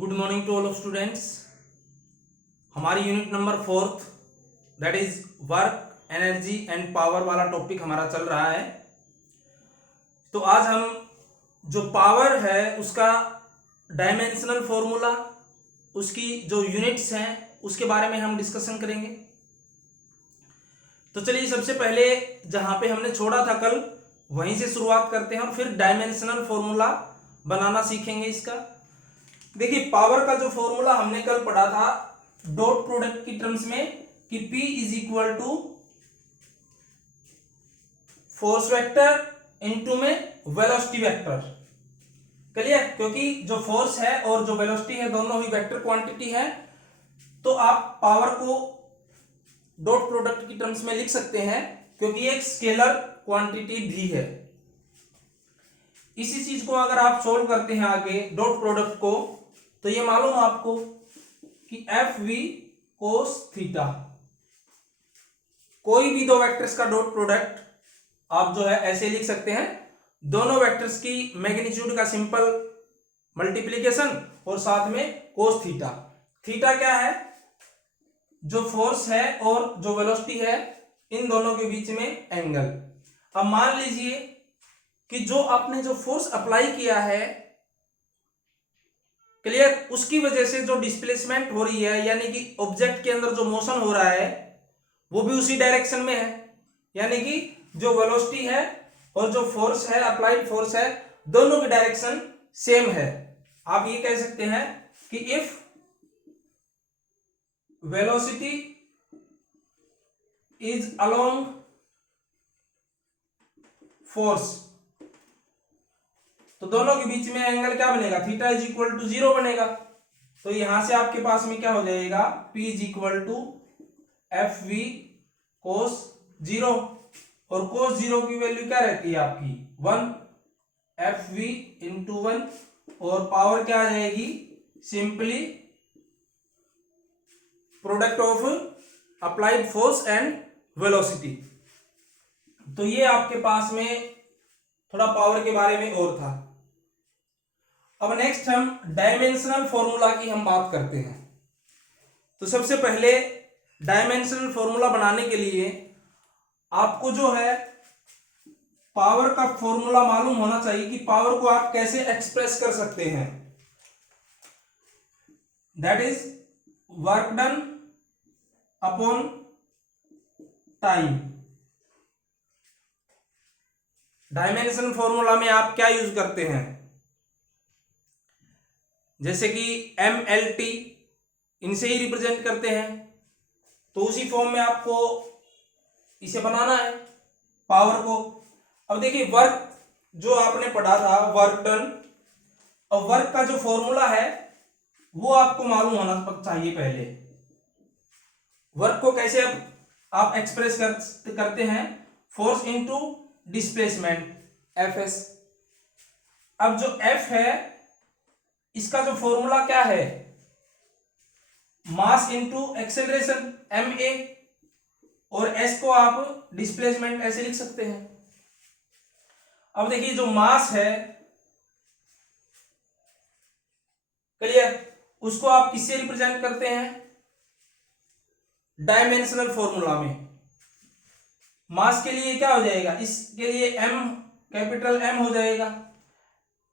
Good morning to all of students. हमारी unit number 4 that is work energy and power वाला topic हमारा चल रहा है। तो आज हम जो पावर है उसका डायमेंशनल फॉर्मूला, उसकी जो यूनिट्स हैं उसके बारे में हम डिस्कशन करेंगे। तो चलिए सबसे पहले जहां पे हमने छोड़ा था कल वहीं से शुरुआत करते हैं और फिर डायमेंशनल फॉर्मूला बनाना सीखेंगे इसका। देखिए पावर का जो फॉर्मूला हमने कल पढ़ा था डॉट प्रोडक्ट की टर्म्स में कि P is equal to force vector into में वेलोसिटी वेक्टर। क्लियर? क्योंकि जो फोर्स है और जो वेलोसिटी है दोनों ही वेक्टर क्वांटिटी है, तो आप पावर को डॉट प्रोडक्ट की टर्म्स में लिख सकते हैं क्योंकि एक स्केलर क्वांटिटी भी है। इसी चीज को अगर आप सोल्व करते हैं आगे डॉट प्रोडक्ट को, तो ये मालूम आपको कि एफ वी कोस थीटा, कोई भी दो वेक्टर्स का डॉट प्रोडक्ट आप जो है ऐसे लिख सकते हैं, दोनों वेक्टर्स की मैग्नीट्यूड का सिंपल मल्टीप्लीकेशन और साथ में कोस थीटा। थीटा क्या है? जो फोर्स है और जो वेलोसिटी है इन दोनों के बीच में एंगल। अब मान लीजिए कि जो आपने जो फोर्स अप्लाई किया है, क्लियर, उसकी वजह से जो डिस्प्लेसमेंट हो रही है यानी कि ऑब्जेक्ट के अंदर जो मोशन हो रहा है वो भी उसी डायरेक्शन में है, यानी कि जो वेलोसिटी है और जो फोर्स है अप्लाइड फोर्स है दोनों की डायरेक्शन सेम है। आप ये कह सकते हैं कि if velocity is along force, तो दोनों के बीच में एंगल क्या बनेगा? थीटा इज इक्वल टू 0 बनेगा। तो यहां से आपके पास में क्या हो जाएगा? P is equal to F V cos 0, और कोस 0 की वैल्यू क्या रहती है आपकी? 1 एफ वी इंटू 1, और पावर क्या आ जाएगी? Simply product of applied force and velocity. तो ये आपके पास में थोड़ा पावर के बारे में और था। अब नेक्स्ट हम डायमेंशनल फॉर्मूला की हम बात करते हैं। तो सबसे पहले डायमेंशनल फॉर्मूला बनाने के लिए आपको जो है पावर का फॉर्मूला मालूम होना चाहिए कि पावर को आप कैसे एक्सप्रेस कर सकते हैं। That is work done upon time. Dimensional formula में आप क्या यूज करते हैं? जैसे कि MLT, इनसे ही रिप्रेजेंट करते हैं, तो उसी फॉर्म में आपको इसे बनाना है पावर को। अब देखिए वर्क जो आपने पढ़ा था वर्क डन, और वर्क का जो फॉर्मूला है वो आपको मालूम होना चाहिए। पहले वर्क को कैसे आप एक्सप्रेस करते हैं? Force into displacement Fs। अब जो F है इसका जो फॉर्मूला क्या है? मास इनटू एक्सेलरेशन ma, और s को आप डिस्प्लेसमेंट ऐसे लिख सकते हैं। अब देखिए जो मास है, क्लियर, उसको आप किससे रिप्रेजेंट करते हैं? डायमेंशनल फॉर्मूला में मास के लिए क्या हो जाएगा? इसके लिए m, कैपिटल M हो जाएगा।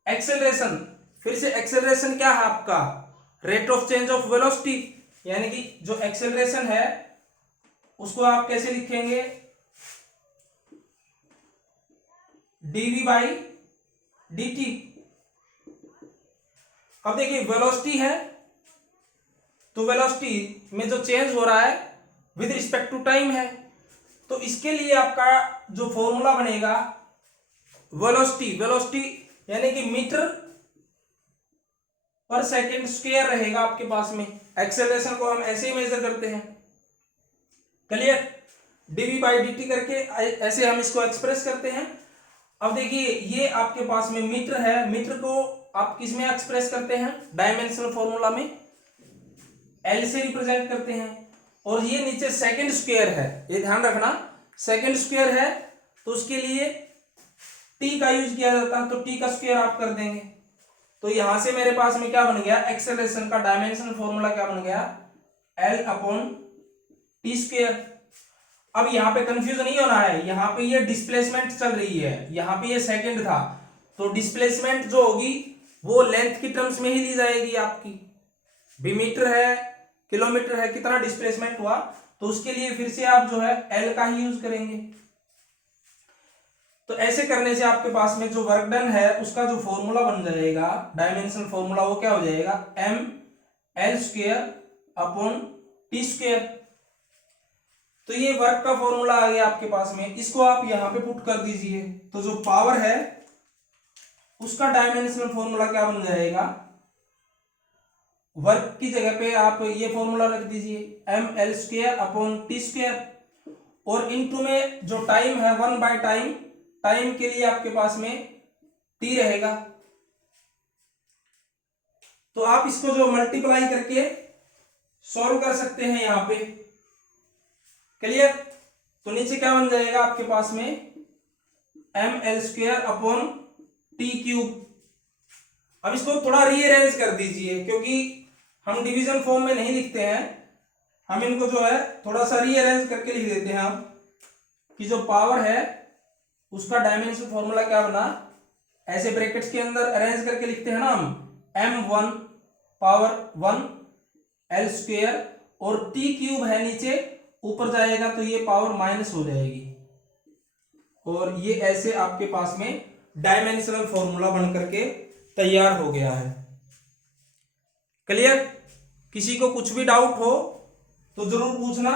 एक्सेलरेशन, फिर से एक्सेलरेशन क्या है आपका? Rate of change of velocity, यानी कि जो एक्सेलरेशन है उसको आप कैसे लिखेंगे? dv by dt। अब देखिए वेलोसिटी है, तो वेलोसिटी में जो चेंज हो रहा है विद रिस्पेक्ट टू टाइम है, तो इसके लिए आपका जो फॉर्मूला बनेगा वेलोसिटी यानी कि मीटर पर सेकेंड स्क्वायर रहेगा आपके पास में। एक्सेलरेशन को हम ऐसे ही मेजर करते हैं, क्लियर, dv बाई dt करके ऐसे हम इसको एक्सप्रेस करते हैं। अब देखिए ये आपके पास में मीटर है, मीटर को आप किस में एक्सप्रेस करते हैं? डायमेंशनल फॉर्मूला में L से रिप्रेजेंट करते हैं। और ये नीचे सेकेंड स्क्वायर है, ये ध्यान रखना, सेकेंड स्क्वायर है तो उसके लिए t का यूज किया जाता है, तो t का स्क्वायर आप कर देंगे। तो यहां से मेरे पास में क्या बन गया, एक्सेलरेशन का डायमेंशन फॉर्मूला क्या बन गया, L/t²। अब यहाँ पे कंफ्यूज नहीं होना है, यहाँ पे ये डिस्प्लेसमेंट चल रही है, यहाँ पे ये सेकंड था, तो डिस्प्लेसमेंट जो होगी वो लेंथ की टर्म्स में ही ली जाएगी आपकी, भी मीटर है किलोमीटर है, कितना डिस्प्लेसमेंट हुआ, तो उसके लिए फिर से आप जो है एल का ही यूज करेंगे। तो ऐसे करने से आपके पास में जो वर्क डन है उसका जो फॉर्मूला बन जाएगा, डायमेंशनल फॉर्मूला, वो क्या हो जाएगा, mL²/t²। तो ये वर्क का फॉर्मूला आ गया आपके पास में, इसको आप यहां पे पुट कर दीजिए, तो जो पावर है उसका डायमेंशनल फॉर्मूला क्या बन जाएगा, वर्क की जगह पे आप ये फॉर्मूला रख दीजिए mL²/t², और इनटू में जो टाइम है 1/टाइम, टाइम के लिए आपके पास में t रहेगा, तो आप इसको जो मल्टीप्लाई करके सॉल्व कर सकते हैं यहां पे, क्लियर। तो नीचे क्या बन जाएगा आपके पास में mL²/t³। अब इसको थोड़ा रीअरेंज कर दीजिए, क्योंकि हम डिवीजन फॉर्म में नहीं लिखते हैं, हम इनको जो है थोड़ा सा रीअरेंज करके लिख देते हैं हम, कि जो पावर है उसका डायमेंशन फॉर्मूला क्या बना, ऐसे ब्रैकेट्स के अंदर अरेंज करके लिखते हैं ना हम, m1/1 L² और t³ है नीचे, ऊपर जाएगा तो ये पावर माइनस हो जाएगी, और ये ऐसे आपके पास में डायमेंशनल फॉर्मूला बन करके तैयार हो गया है। क्लियर। किसी को कुछ भी डाउट हो तो जरूर पूछना।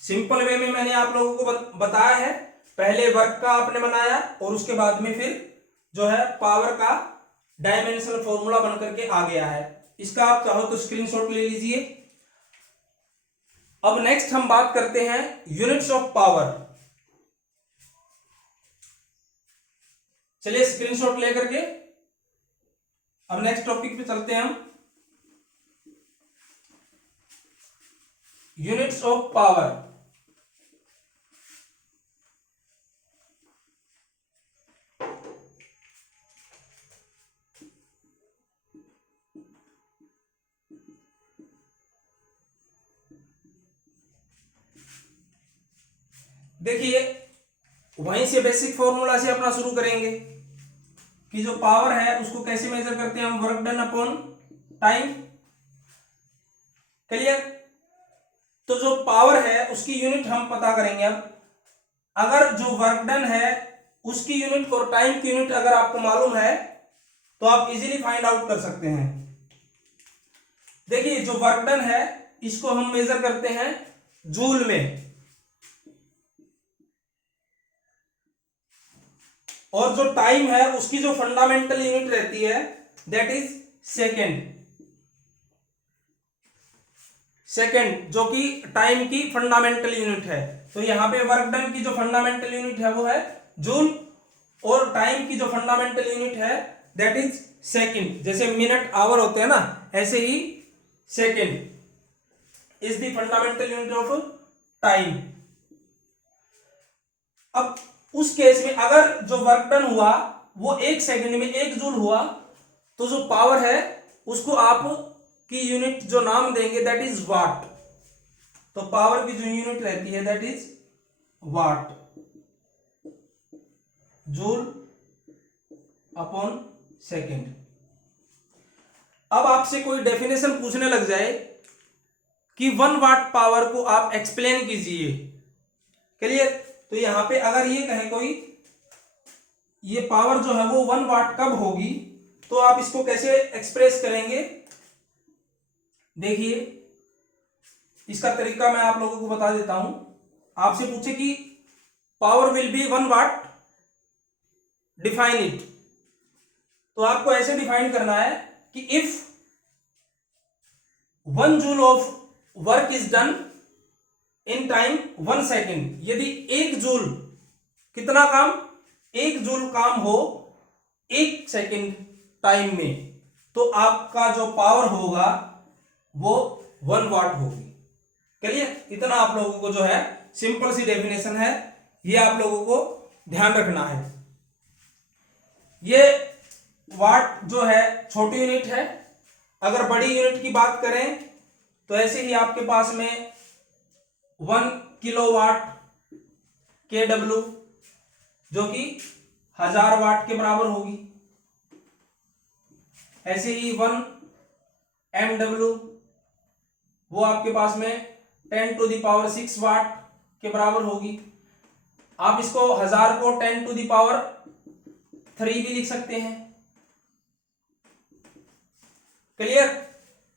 सिंपल वे में मैंने आप लोगों को बताया है, पहले वर्क का आपने बनाया और उसके बाद में फिर जो है पावर का डायमेंशनल फॉर्मूला बन करके आ गया है। इसका आप चाहो तो स्क्रीनशॉट ले लीजिए। अब नेक्स्ट हम बात करते हैं यूनिट्स ऑफ पावर। चलिए स्क्रीनशॉट लेकर के अब नेक्स्ट टॉपिक पे चलते हैं हम। Units of power. देखिए वहीं से बेसिक फॉर्मूला से अपना शुरू करेंगे कि जो पावर है उसको कैसे मेजर करते हैं हम, work done upon time. Clear. तो जो पावर है उसकी यूनिट हम पता करेंगे। अब अगर जो वर्क डन है उसकी यूनिट और टाइम की यूनिट अगर आपको मालूम है तो आप इजीली फाइंड आउट कर सकते हैं। देखिए जो वर्क डन है इसको हम मेजर करते हैं जूल में, और जो टाइम है उसकी जो फंडामेंटल यूनिट रहती है दैट इज सेकेंड। सेकेंड जो कि टाइम की फंडामेंटल यूनिट है, तो यहां पे वर्क डन की जो फंडामेंटल यूनिट है वो है जूल, और टाइम की जो फंडामेंटल यूनिट है दैट इज सेकेंड। जैसे मिनट आवर होते हैं ना, ऐसे ही second is the fundamental unit of time. अब उस केस में अगर जो वर्क डन हुआ वो 1 सेकंड में 1 जूल हुआ, तो जो पावर है उसको आप की यूनिट जो नाम देंगे दैट इज वाट। तो पावर की जो यूनिट रहती है that is what, joule upon second. अब आपसे कोई डेफिनेशन पूछने लग जाए कि 1 वाट पावर को आप एक्सप्लेन कीजिए। क्लियर। तो यहां पे अगर ये कहे कोई ये पावर जो है वो 1 वाट कब होगी, तो आप इसको कैसे एक्सप्रेस करेंगे। देखिए इसका तरीका मैं आप लोगों को बता देता हूं। आपसे पूछे कि power will be 1 watt, define it, तो आपको ऐसे डिफाइन करना है कि if 1 joule of work is done in time 1 second, यदि 1 जूल कितना काम, 1 जूल काम हो 1 सेकेंड टाइम में, तो आपका जो पावर होगा वो 1 वाट होगी। चलिए इतना आप लोगों को जो है सिंपल सी डेफिनेशन है, ये आप लोगों को ध्यान रखना है। ये वाट जो है छोटी यूनिट है। अगर बड़ी यूनिट की बात करें तो ऐसे ही आपके पास में 1 किलोवाट KW जो कि 1000 वाट के बराबर होगी। ऐसे ही 1 MW वो आपके पास में 10⁻6 वाट के बराबर होगी। आप इसको 1000 को 10⁻3 भी लिख सकते हैं। क्लियर?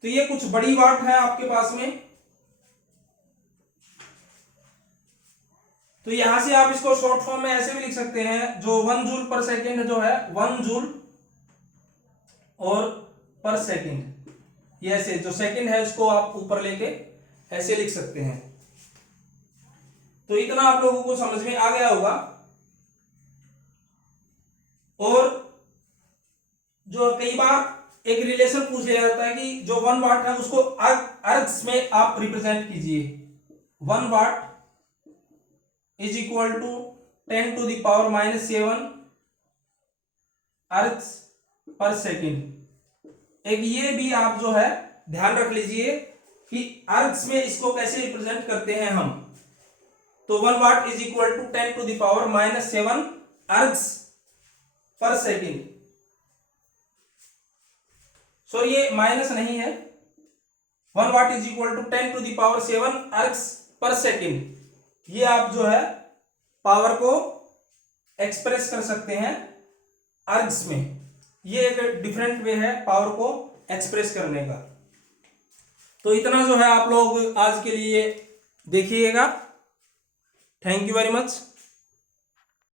तो ये कुछ बड़ी वाट है आपके पास में। तो यहां से आप इसको शॉर्ट फॉर्म में ऐसे भी लिख सकते हैं, जो 1 जूल पर सेकेंड जो है 1 जूल और पर सेकेंड, ये ऐसे जो सेकेंड है उसको आप ऊपर लेके ऐसे लिख सकते हैं। तो इतना आप लोगों को समझ में आ गया होगा। और जो कई बार एक रिलेशन पूछ लिया जाता है कि जो 1 वाट है उसको अर्ग्स में आप रिप्रेजेंट कीजिए। 1 वाट इज इक्वल टू 10⁻⁻7 अर्ग्स पर सेकेंड। एक ये भी आप जो है ध्यान रख लीजिए कि अर्ग्स में इसको कैसे रिप्रेजेंट करते हैं हम। तो 1 वाट इज इक्वल टू 10⁻⁻7 अर्ग्स पर सेकेंड। सो ये माइनस नहीं है। 1 वाट इज इक्वल टू 10⁻7 अर्ग्स पर सेकेंड। ये आप जो है पावर को एक्सप्रेस कर सकते हैं अर्ग्स में। ये एक डिफरेंट वे है पावर को एक्सप्रेस करने का। तो इतना जो है आप लोग आज के लिए देखिएगा। Thank you very much.